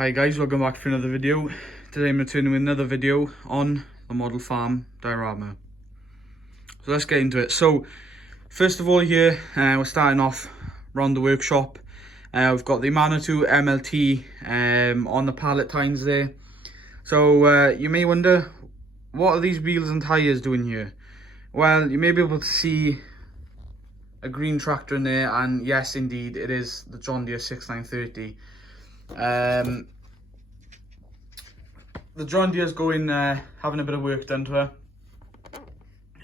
Hi guys, welcome back for another video. Today I'm returning with another video on the model farm diorama. So let's get into it. So first of all here, we're starting off around the workshop. We've got the Manitou MLT on the pallet tines there. So you may wonder, what are these wheels and tyres doing here? Well, you may be able to see a green tractor in there, and yes indeed it is the John Deere 6930. The John Deere's going having a bit of work done to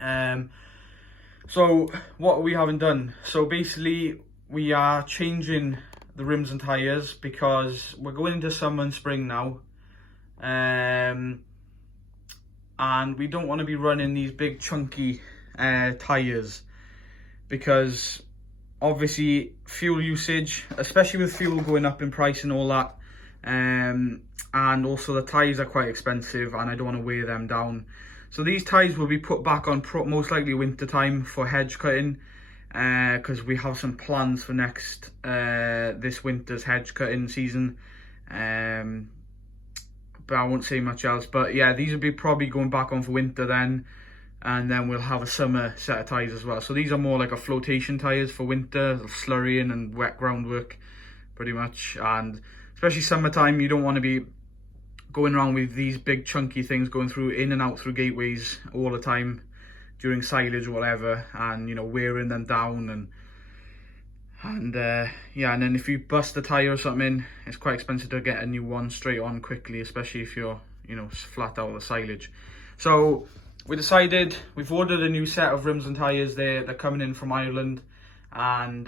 her. So what we haven't done, so basically we are changing the rims and tyres because we're going into summer and spring now, and we don't want to be running these big chunky tyres because obviously fuel usage, especially with fuel going up in price and all that, and also the tyres are quite expensive and I don't want to weigh them down. So these tyres will be put back on most likely winter time for hedge cutting, because we have some plans for this winter's hedge cutting season, but I won't say much else. But yeah, these will be probably going back on for winter then, and then we'll have a summer set of tyres as well. So these are more like a flotation tyres for winter, slurrying and wet groundwork pretty much. And especially summertime, you don't want to be going around with these big chunky things going through in and out through gateways all the time during silage or whatever, and you know, wearing them down and yeah, and then if you bust a tyre or something, it's quite expensive to get a new one straight on quickly, especially if you're, you know, flat out of the silage. So we decided, we've ordered a new set of rims and tyres. They're coming in from Ireland, and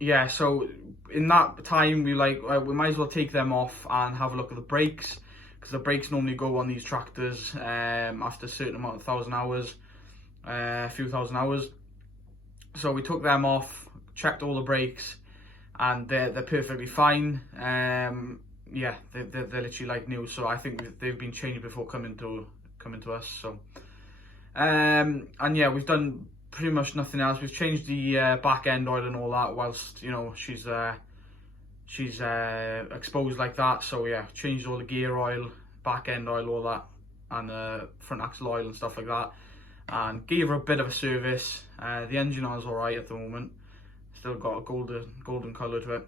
yeah, so in that time we we might as well take them off and have a look at the brakes, because the brakes normally go on these tractors after a certain amount of a few thousand hours. So we took them off, checked all the brakes, and they're perfectly fine. Yeah, they're literally like new. So I think they've been changed before coming to us. So and yeah, we've done pretty much nothing else. We've changed the back end oil and all that whilst, you know, she's exposed like that. So yeah, changed all the gear oil, back end oil, all that, and front axle oil and stuff like that, and gave her a bit of a service. The engine oil's all right at the moment, still got a golden colour to it,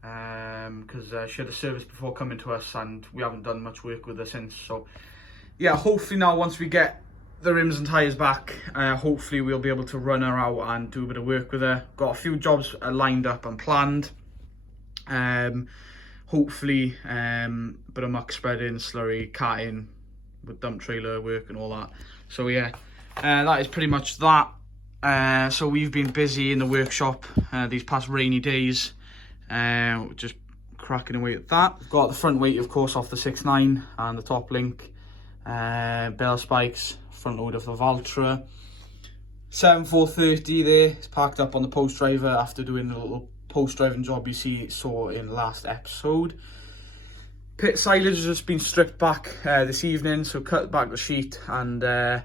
because she had a service before coming to us and we haven't done much work with her since. So yeah, hopefully now once we get the rims and tyres back, hopefully we'll be able to run her out and do a bit of work with her. Got a few jobs lined up and planned. Hopefully bit of muck spreading, slurry, carting with dump trailer work and all that. So yeah, that is pretty much that. So we've been busy in the workshop these past rainy days, just cracking away at that. We've got the front weight of course off the 6.9 and the top link, bell spikes, front loader for Valtra. 7430 there, it's parked up on the post driver after doing a little post driving job you saw in the last episode. Pit silage has just been stripped back this evening, so cut back the sheet, and yeah,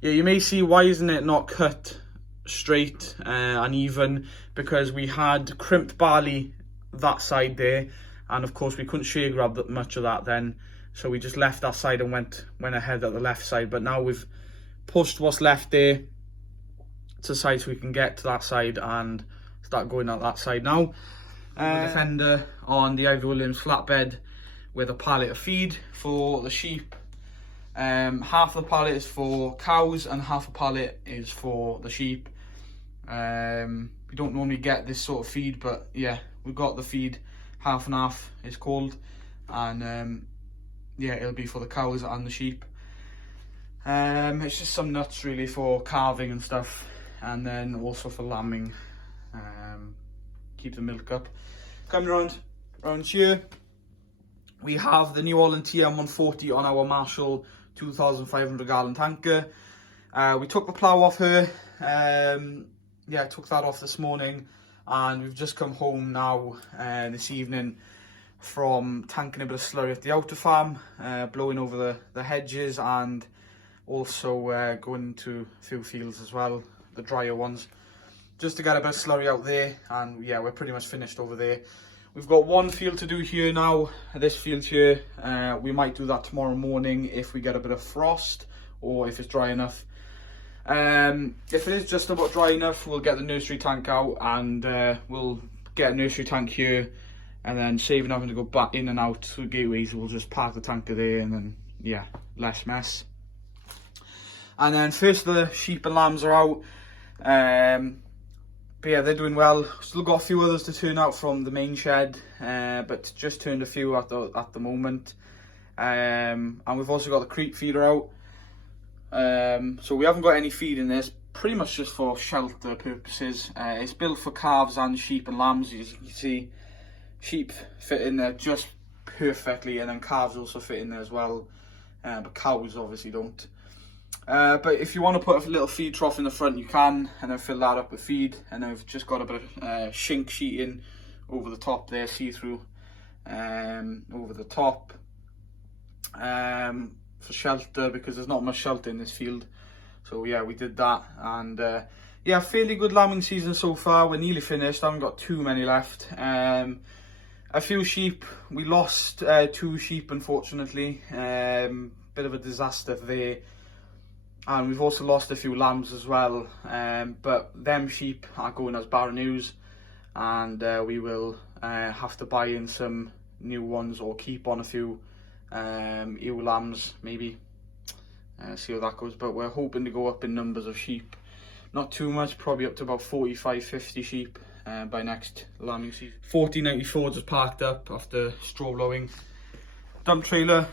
you may see why isn't it not cut straight and even, because we had crimped barley that side there, and of course we couldn't shear grab that much of that then, so we just left that side and went ahead at the left side. But now we've pushed what's left there to the side so we can get to that side and start going at that side now. The fender on the Ivy Williams flatbed with a pallet of feed for the sheep. Half the pallet is for cows and half a pallet is for the sheep. We don't normally get this sort of feed, but yeah, we've got the feed, half and half it's called, and yeah, it'll be for the cows and the sheep. It's just some nuts really for carving and stuff, and then also for lambing, keep the milk up. Coming around here, we have the New Holland TM140 on our Marshall 2,500 gallon tanker. We took the plough off her, yeah, I took that off this morning, and we've just come home now this evening from tanking a bit of slurry at the outer farm, blowing over the hedges, and also going into a few fields as well, the drier ones, just to get a bit of slurry out there. And yeah, we're pretty much finished over there. We've got one field to do here now, this field here. We might do that tomorrow morning if we get a bit of frost or if it's dry enough. If it is just about dry enough, we'll get the nursery tank out and we'll get a nursery tank here, and then saving having to go back in and out through gateways, we'll just park the tanker there, and then yeah, less mess. And then first the sheep and lambs are out. But yeah, they're doing well. Still got a few others to turn out from the main shed, but just turned a few at the moment. And we've also got the creep feeder out. So we haven't got any feed in this, pretty much just for shelter purposes. It's built for calves and sheep and lambs. As you can see, sheep fit in there just perfectly, and then calves also fit in there as well, but cows obviously don't. But if you want to put a little feed trough in the front, you can, and then fill that up with feed. And then we've just got a bit of shink sheeting over the top there, see-through over the top, for shelter, because there's not much shelter in this field. So yeah, we did that, and yeah, fairly good lambing season so far. We're nearly finished, I haven't got too many left. A few sheep, we lost 2 sheep unfortunately, bit of a disaster there. And we've also lost a few lambs as well, but them sheep are going as barren news, and we will have to buy in some new ones or keep on a few ewe lambs maybe, see how that goes. But we're hoping to go up in numbers of sheep, not too much, probably up to about 45-50 sheep by next lambing season. 1494 just parked up after straw blowing. Dump trailer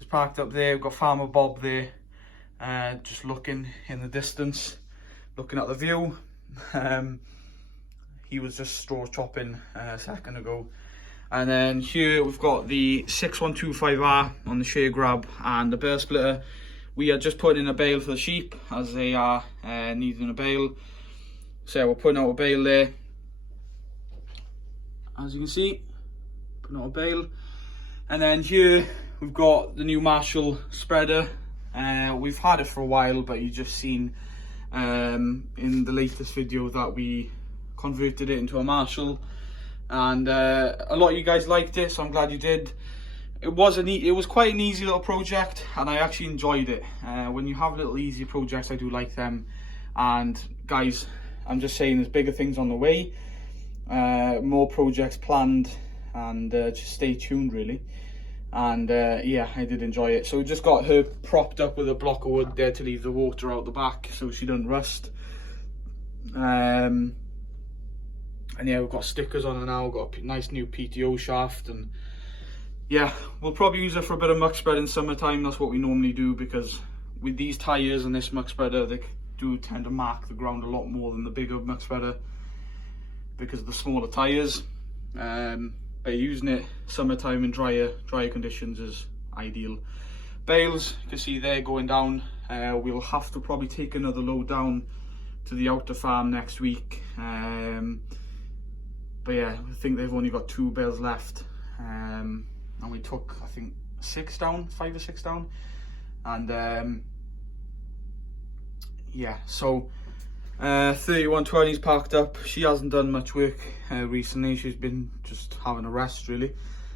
is parked up there. We've got Farmer Bob there, just looking in the distance, looking at the view. He was just straw chopping a second ago. And then here we've got the 6125R on the share grab and the bale splitter. We are just putting in a bale for the sheep as they are needing a bale. So we're putting out a bale there. As you can see, putting out a bale. And then here we've got the new Marshall spreader. We've had it for a while, but you just seen in the latest video that we converted it into a Marshall, and a lot of you guys liked it, so I'm glad you did. It was quite an easy little project, and I actually enjoyed it. When you have little easy projects, I do like them. And guys, I'm just saying, there's bigger things on the way, more projects planned, and just stay tuned really. And yeah, I did enjoy it. So we just got her propped up with a block of wood there to leave the water out the back so she doesn't rust. And yeah, we've got stickers on her now. We've got a nice new PTO shaft, and yeah, we'll probably use it for a bit of muck spread in summertime. That's what we normally do, because with these tyres and this muck spreader, they do tend to mark the ground a lot more than the bigger muck spreader because of the smaller tyres. But using it summertime in drier conditions is ideal. Bales, you can see they're going down. We'll have to probably take another load down to the outer farm next week. But yeah, I think they've only got 2 bales left. And we took, I think, 5 or 6 down. And yeah, so 3120's parked up. She hasn't done much work recently. She's been just having a rest really.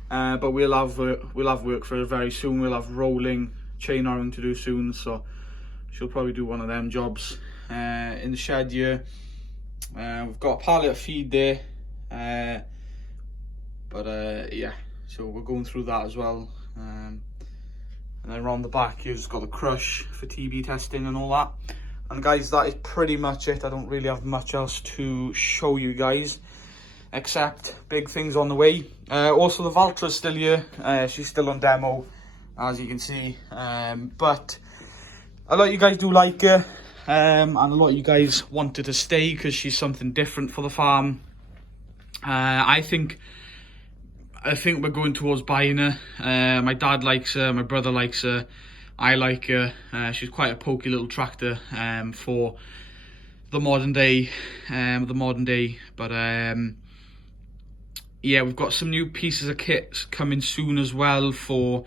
But we'll have work for her very soon. We'll have rolling chain iron to do soon, so she'll probably do one of them jobs. In the shed here, we've got a pallet of feed there, but yeah, so we're going through that as well. And then around the back here, just got the crush for TB testing and all that. And guys, that is pretty much it. I don't really have much else to show you guys, except big things on the way. Also, the Valtra's still here. She's still on demo, as you can see. But a lot of you guys do like her, and a lot of you guys wanted to stay because she's something different for the farm. I think we're going towards buying her. My dad likes her, my brother likes her, I like her. She's quite a pokey little tractor for the modern day, but yeah, we've got some new pieces of kits coming soon as well for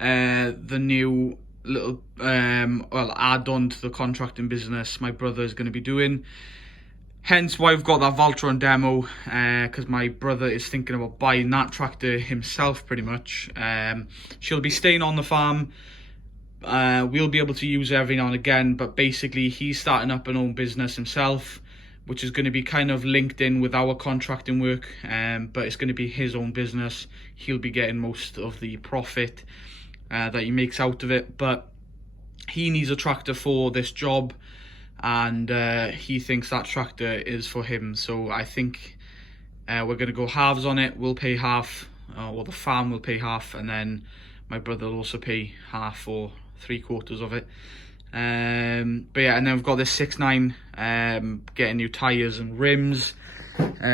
the new little well, add-on to the contracting business my brother is going to be doing. hence why we've got that Valtra on demo, because my brother is thinking about buying that tractor himself pretty much. She'll be staying on the farm. We'll be able to use it every now and again, but basically he's starting up an own business himself, which is going to be kind of linked in with our contracting work, but it's going to be his own business. He'll be getting most of the profit that he makes out of it, but he needs a tractor for this job, and he thinks that tractor is for him. So I think we're going to go halves on it. We'll pay half, or the farm will pay half, and then my brother will also pay half or 3/4 of it. But yeah, and then we've got this 6.9, getting new tyres and rims,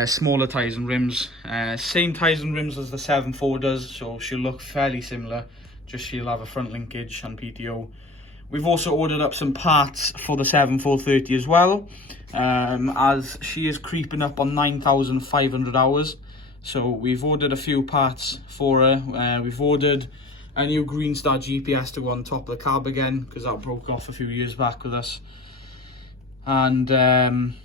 smaller tyres and rims, same tyres and rims as the 7.4 does, so she'll look fairly similar, just she'll have a front linkage and PTO. We've also ordered up some parts for the 7.430 as well, as she is creeping up on 9,500 hours, so we've ordered a few parts for her. We've ordered a new Green Star GPS to go on top of the cab again, because that broke off a few years back with us, and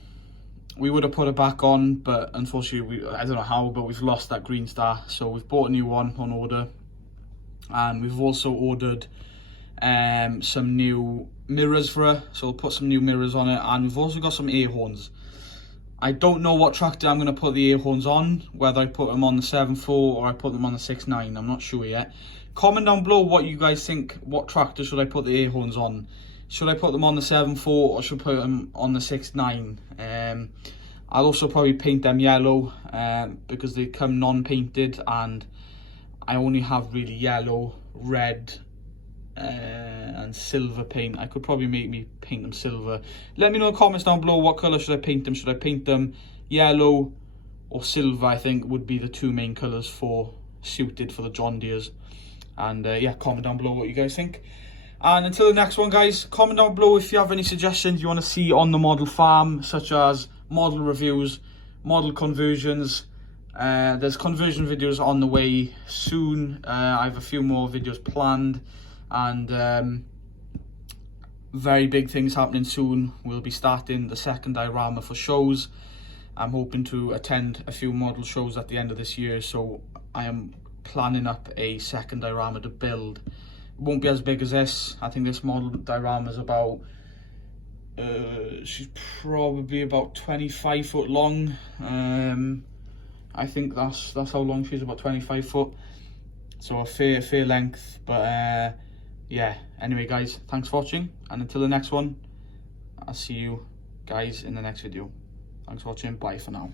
we would have put it back on, but unfortunately I don't know how, but we've lost that Green Star, so we've bought a new one on order. And we've also ordered some new mirrors for her, so we'll put some new mirrors on it, and we've also got some air horns. I don't know what tractor I'm going to put the air horns on, whether I put them on the 7.4 or I put them on the 6.9, I'm not sure yet. Comment down below what you guys think, what tractor should I put the air horns on. Should I put them on the 7.4 or should I put them on the 6.9? I'll also probably paint them yellow, because they come non-painted, and I only have really yellow, red, and silver paint. I could probably make me paint them silver. Let me know in the comments down below, what colour should I paint them. Should I paint them yellow or silver? I think would be the two main colours suited for the John Deeres. And yeah, comment down below what you guys think. And until the next one, guys, comment down below if you have any suggestions you want to see on the model farm, such as model reviews, model conversions. There's conversion videos on the way soon. I have a few more videos planned, and very big things happening soon. We'll be starting the second diorama for shows. I'm hoping to attend a few model shows at the end of this year, so I am planning up a second diorama to build. It won't be as big as this. I think this model diorama is about she's probably about 25 foot long. I think that's how long she is, about 25 foot, so a fair length. But yeah, anyway guys, thanks for watching, and until the next one, I'll see you guys in the next video. Thanks for watching, bye for now.